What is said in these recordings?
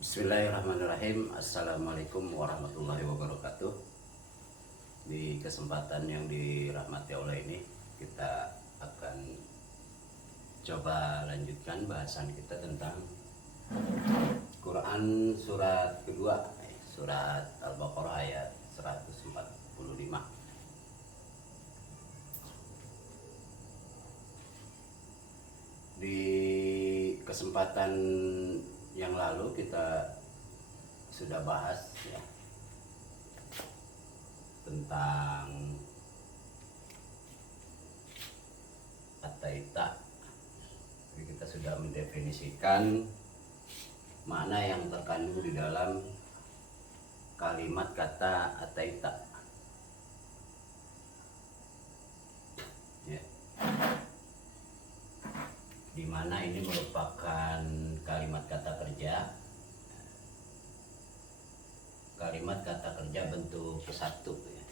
Bismillahirrahmanirrahim. Assalamualaikum warahmatullahi wabarakatuh. Di kesempatan yang dirahmati Allah ini, kita akan coba lanjutkan bahasan kita tentang Quran surat kedua, surat Al-Baqarah ayat 145. Di kesempatan yang lalu kita sudah bahas ya tentang ataita. Jadi kita sudah mendefinisikan makna yang terkandung di dalam kalimat kata ataita. Ya. Di mana ini merupakan kalimat kata kerja. Kalimat kata kerja bentuk kesatu ya.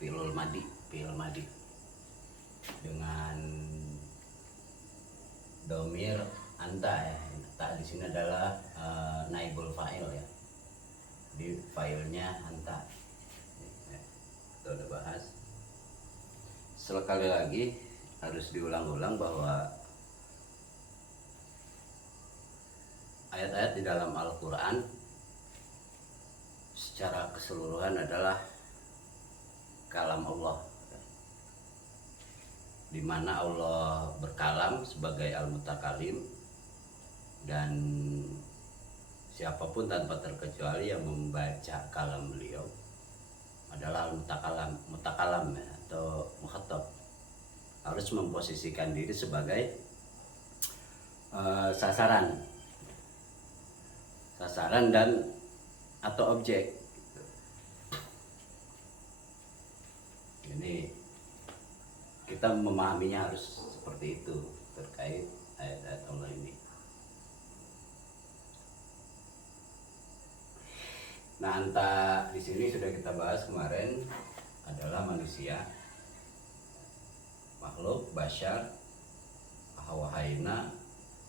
Fi'il madi dengan domir anta ya. Tak di sini adalah naibul fa'il ya. Di fa'ilnya anta. Ya, kita udah bahas. Sekali lagi harus diulang-ulang bahwa ayat-ayat di dalam Al-Quran secara keseluruhan adalah kalam Allah, di mana Allah berkalam sebagai Al-Mutakalim, dan siapapun tanpa terkecuali yang membaca kalam beliau adalah Al-Mutakalam ya, atau mukhatab, harus memposisikan diri sebagai sasaran dan atau objek. Ini kita memahaminya harus seperti itu terkait ayat-ayat Allah ini. Nah, anta di sini sudah kita bahas kemarin adalah manusia, makhluk, basyar, hawahaina,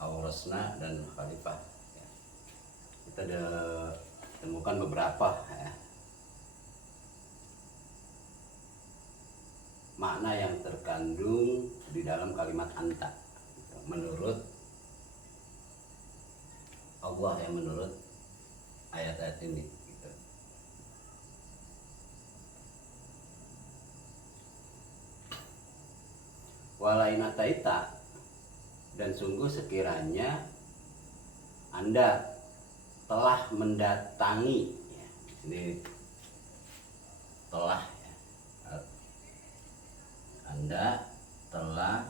aurasna, dan khalifah ya. Kita ada temukan beberapa ya, makna yang terkandung di dalam kalimat anta menurut Allah, yang menurut ayat-ayat ini gitu. Walain ataita, dan sungguh sekiranya Anda telah mendatangi ya, ini telah ya. Anda telah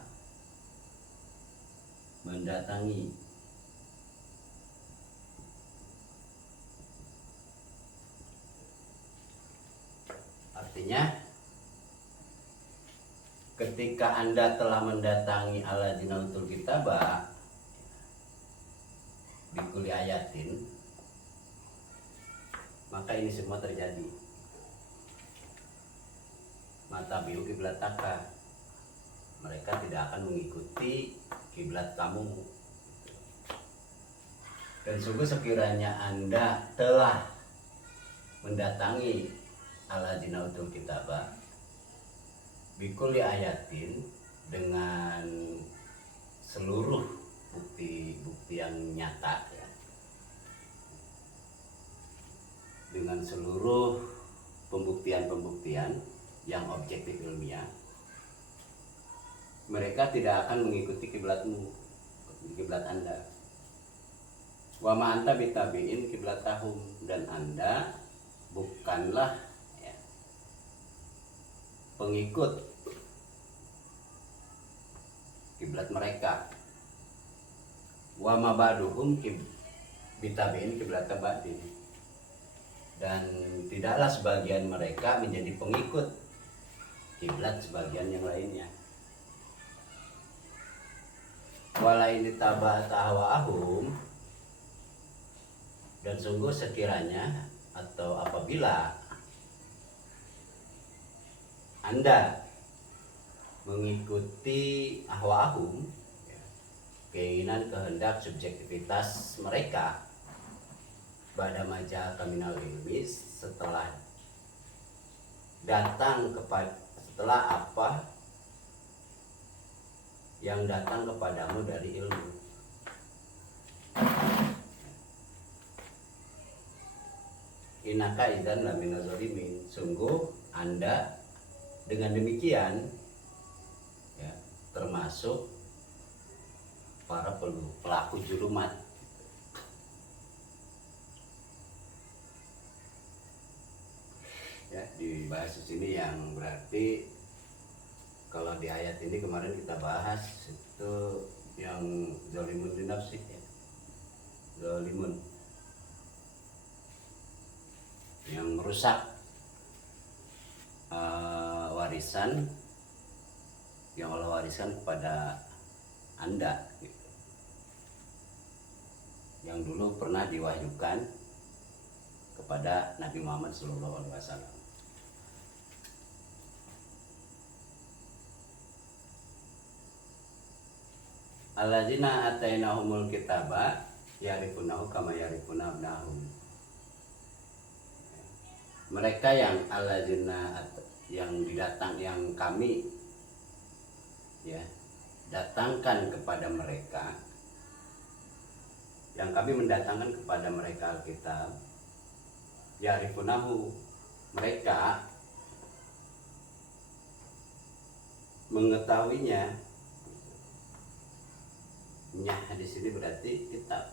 mendatangi, artinya ketika Anda telah mendatangi alladzina utul kitaba bikuli ayatin, maka ini semua terjadi. Mata biu kiblataka, mereka tidak akan mengikuti kiblat kamu. Dan sungguh sekiranya Anda telah mendatangi alladzina utul kitaba bikuli ayatin, dengan seluruh bukti-bukti yang nyata ya, dengan seluruh pembuktian-pembuktian yang objektif ilmiah, mereka tidak akan mengikuti kiblatmu, kiblat Anda. Wa ma anta bitabiin kiblatahum, dan Anda bukanlah ya, pengikut kiblat mereka. Wa ma ba'duhum bitabiin kiblat ba'din, dan tidaklah sebagian mereka menjadi pengikut kiblat sebagian yang lainnya. Walain ditaba'at ahwa'ahum, dan sungguh sekiranya atau apabila Anda mengikuti ahwa'ahum ya, keinginan kehendak subjektivitas mereka pada maja kaminal ilmi setelah datang kepada setelah apa yang datang kepadamu dari ilmu. Inaka idzan lamina zalimin, sungguh Anda dengan demikian ya, termasuk para pelaku julumat. Ya, dibahas di sini yang berarti kalau di ayat ini kemarin kita bahas itu yang zalimun li nafsi ya. Zalimun yang merusak warisan yang Allah wariskan kepada Anda gitu. Yang dulu pernah diwahyukan kepada Nabi Muhammad SAW. Alladzina atainahumul kitaba ya'rifunahu kama ya'rifuna abnahum. Mereka yang alladzina yang kami ya datangkan kepada mereka, yang kami mendatangkan kepada mereka Alkitab, ya'rifunahu, mereka mengetahuinya. Nyah di sini berarti kitab.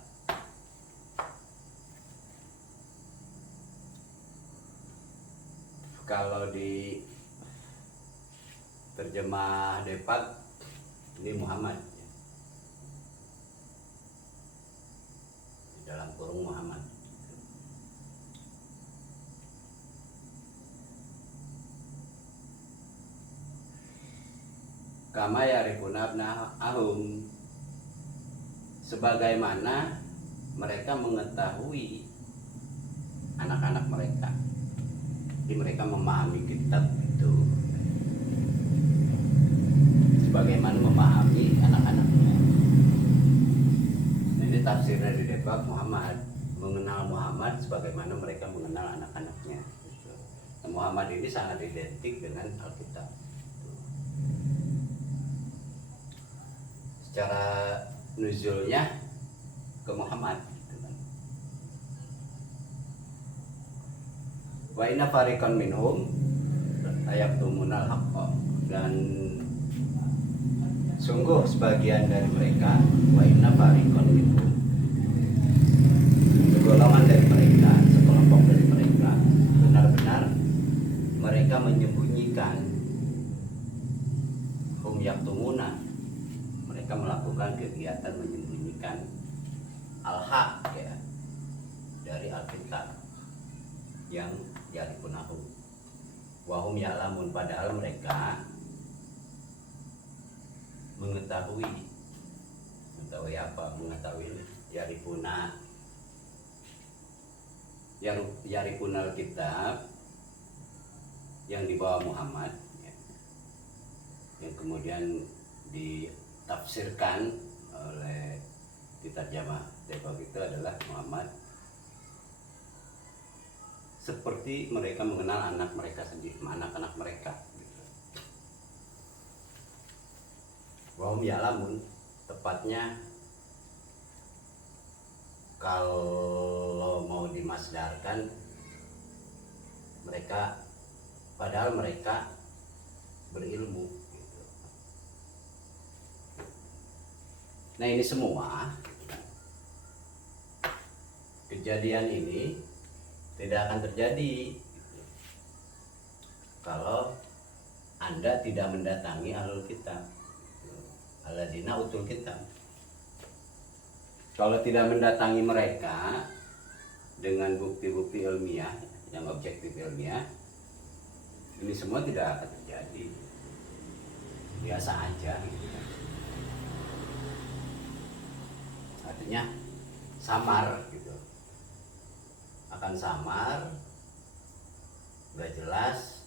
Kalau di terjemah Depak ini Muhammad ya. Di dalam kurung Muhammad. Kama yarifuna abnahum, sebagaimana mereka mengetahui anak-anak mereka. Jadi mereka memahami kitab itu sebagaimana memahami anak-anaknya. Nah, ini tafsir dari Depak Muhammad, mengenal Muhammad sebagaimana mereka mengenal anak-anaknya. Nah, Muhammad ini sangat identik dengan Alkitab. Secara nuzulnya ke Muhammad. Wa inna fariqan minhum ayaktumunal haqqa, dan sungguh sebagian dari mereka, wa inna fariqan minhum, segolongan dari mereka, sekelompok dari mereka, benar-benar mereka menyembunyikan, hum yaktumuna, mereka melakukan kegiatan menyembunyikan al-haq ya, dari Alkitab yang ya'rifunahu wahum ya'lamun, padahal mereka mengetahui apa? Mengetahui ya'rifuna, ya'rifunal kitab yang dibawa Muhammad ya, yang kemudian ditafsirkan oleh diterjemah Depak itu adalah Muhammad seperti mereka mengenal anak mereka sendiri, anak-anak mereka gitu. Wahum ya'lamun, tepatnya kalau mau dimasdarkan, mereka padahal mereka berilmu gitu. Nah, ini semua kejadian ini tidak akan terjadi kalau Anda tidak mendatangi ahlul kitab, alladzina utul kitab. Kalau tidak mendatangi mereka dengan bukti-bukti ilmiah yang objektif ilmiah, ini semua tidak akan terjadi, biasa aja gitu. Artinya samar gitu, akan samar, nggak jelas.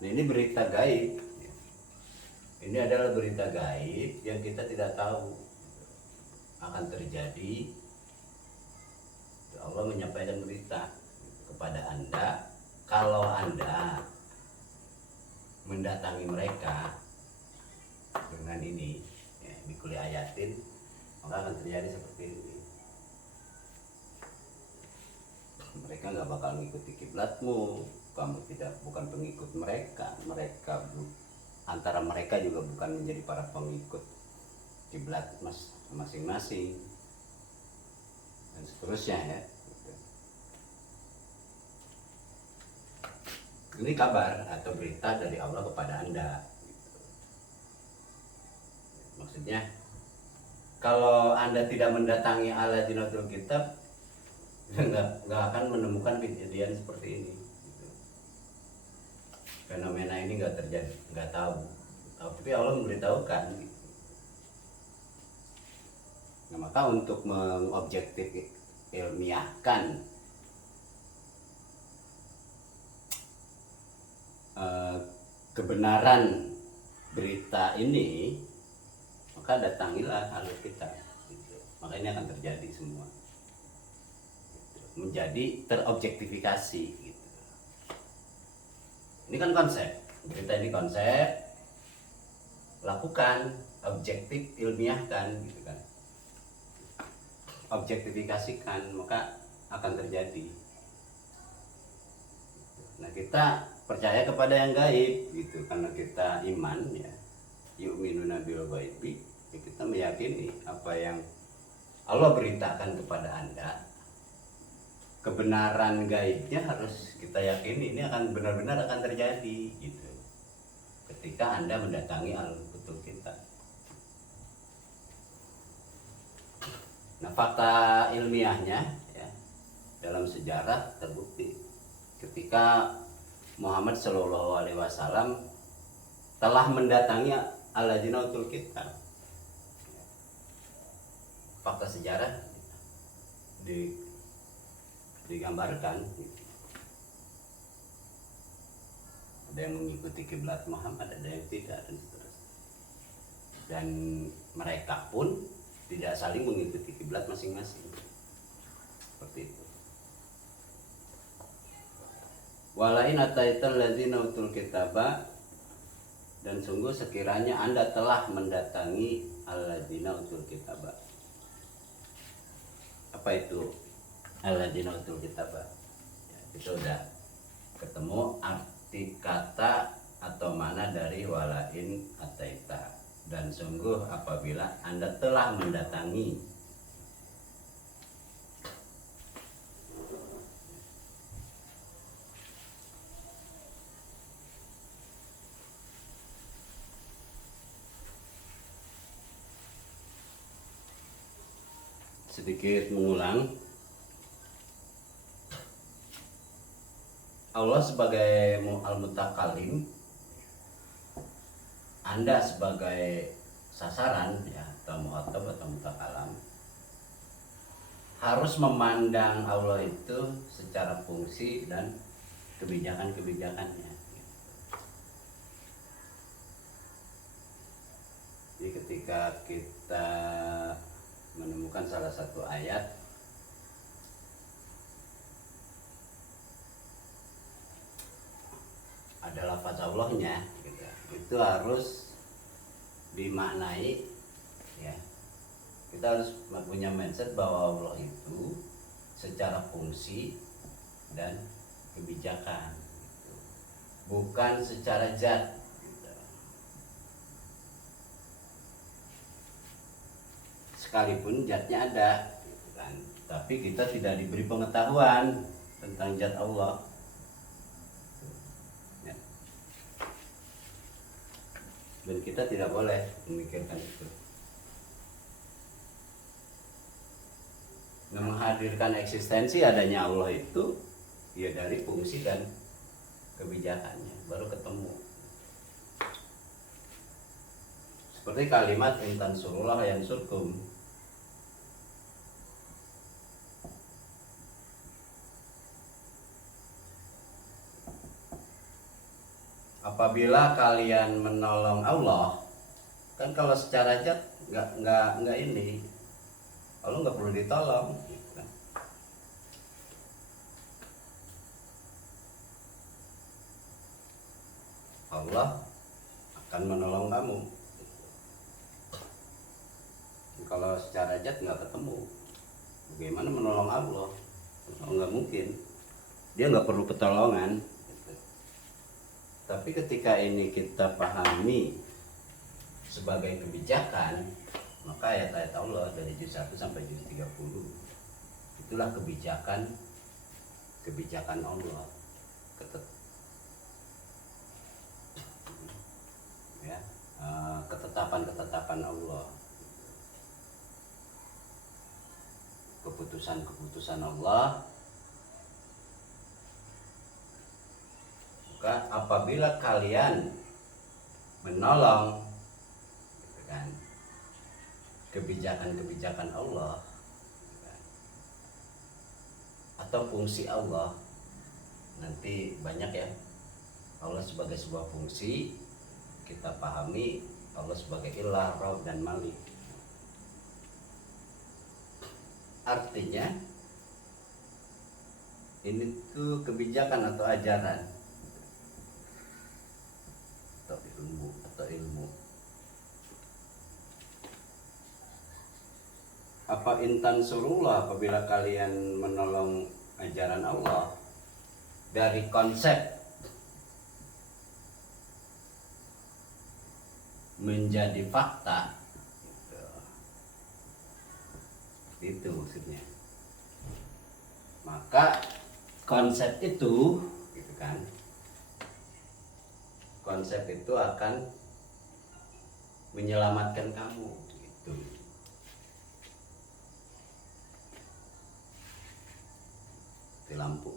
Nah, ini berita gaib Ini adalah berita gaib yang kita tidak tahu akan terjadi. Allah menyampaikan berita kepada Anda, kalau Anda mendatangi mereka dengan ini, ya, bikuli ayatin, maka akan terjadi seperti ini. Mereka nggak bakal mengikuti kiblatmu, kamu bukan pengikut mereka, antara mereka juga bukan menjadi para pengikut kiblat masing-masing, dan seterusnya ya. Ini kabar atau berita dari Allah kepada Anda. Maksudnya, kalau Anda tidak mendatangi Al-Ladinatul Kitab, nggak akan menemukan kejadian seperti ini. Fenomena ini nggak terjadi, nggak tahu. Tapi Allah memberitahukan. Nah, maka untuk mengobjektif ilmiahkan kebenaran berita ini, maka datangilah Alkitab. Maka ini akan terjadi semua, menjadi terobjektifikasi gitu. Ini kan konsep, berita ini konsep, lakukan, objektif, ilmiahkan gitu kan, objektifikasikan, maka akan terjadi. Nah, kita percaya kepada yang gaib gitu, karena kita iman ya, yu'minuna bil ghaibi, ya kita meyakini apa yang Allah beritakan kepada Anda. Kebenaran gaibnya harus kita yakini, ini akan benar-benar akan terjadi gitu, ketika Anda mendatangi Al-Betul kita. Nah, fakta ilmiahnya ya, dalam sejarah terbukti ketika Muhammad Shallallahu Alaihi Wasallam telah mendatangi Al-Ladinatul Kitab. Fakta sejarah digambarkan. Ada yang mengikuti kiblat Muhammad, ada yang tidak, dan seterusnya. Dan mereka pun tidak saling mengikuti kiblat masing-masing. Seperti itu. Walain ataital ladzina utul kitaba, dan sungguh sekiranya Anda telah mendatangi alladzina utul kitaba. Apa itu alladzina utul kitaba? Ya, itu udah ketemu arti kata atau mana dari walain ataita. Dan sungguh apabila Anda telah mendatangi. Sedikit mengulang, Allah sebagai al-mutakalim, Anda sebagai sasaran ya, atau muhatab atau mutakalam, harus memandang Allah itu secara fungsi dan kebijakan-kebijakannya. Jadi ketika kita menemukan salah satu ayat ada lafaz Allahnya gitu, itu harus dimaknai ya. Kita harus punya mindset bahwa Allah itu secara fungsi dan kebijakan gitu, bukan secara zat gitu. Sekalipun zatnya ada gitu kan, tapi kita tidak diberi pengetahuan tentang zat Allah ya. Dan kita tidak boleh memikirkan itu. Nah, menghadirkan eksistensi adanya Allah itu ya dari fungsi dan kebijakannya baru ketemu. Seperti kalimat intan surullah yang surkum. Apabila kalian menolong Allah, Kan kalau secara zat nggak ini, Allah nggak perlu ditolong gitu kan. Allah akan menolong kamu. Kalau secara zat nggak ketemu, bagaimana menolong Allah? Oh, nggak mungkin, dia nggak perlu pertolongan gitu. Tapi ketika ini kita pahami sebagai kebijakan, maka ayat-ayat Allah dari juz 1 sampai juz 30 itulah kebijakan Allah. Ya, ketetapan Allah, keputusan Allah. Maka apabila kalian menolong gitu kan, kebijakan Allah gitu kan, atau fungsi Allah, nanti banyak ya, Allah sebagai sebuah fungsi, kita pahami Allah sebagai ilah, Rabb dan Malik. Artinya ini tuh kebijakan atau ajaran atau ilmu. Apa intan surullah, apabila kalian menolong ajaran Allah, dari konsep menjadi fakta gitu. Itu maksudnya. Maka konsep itu gitu kan, konsep itu akan menyelamatkan kamu gitu. Di lampu